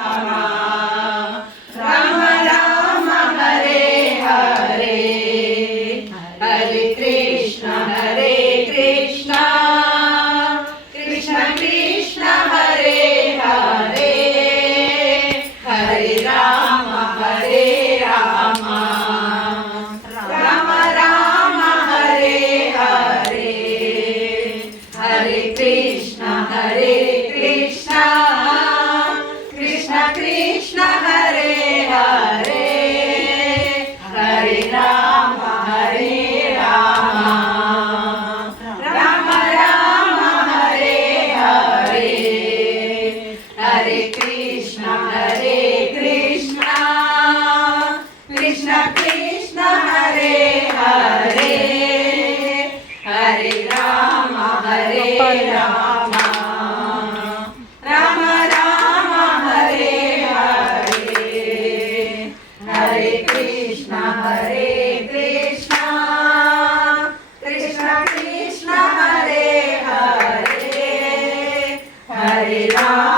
Ram Ram Hare Hare Hare Krishna Krishna Krishna Hare Hare Hare Ram Ram Ram Hare Hare Hare Krishna Krishna Krishna Hare Hare Hare Ram Ram Ram Hare Hare Hare Krishna Krishna Krishna Hare Hare Hare Ram Ram Ram Hare Hare Hare Krishna Krishna Krishna Hare Hare Hare Ram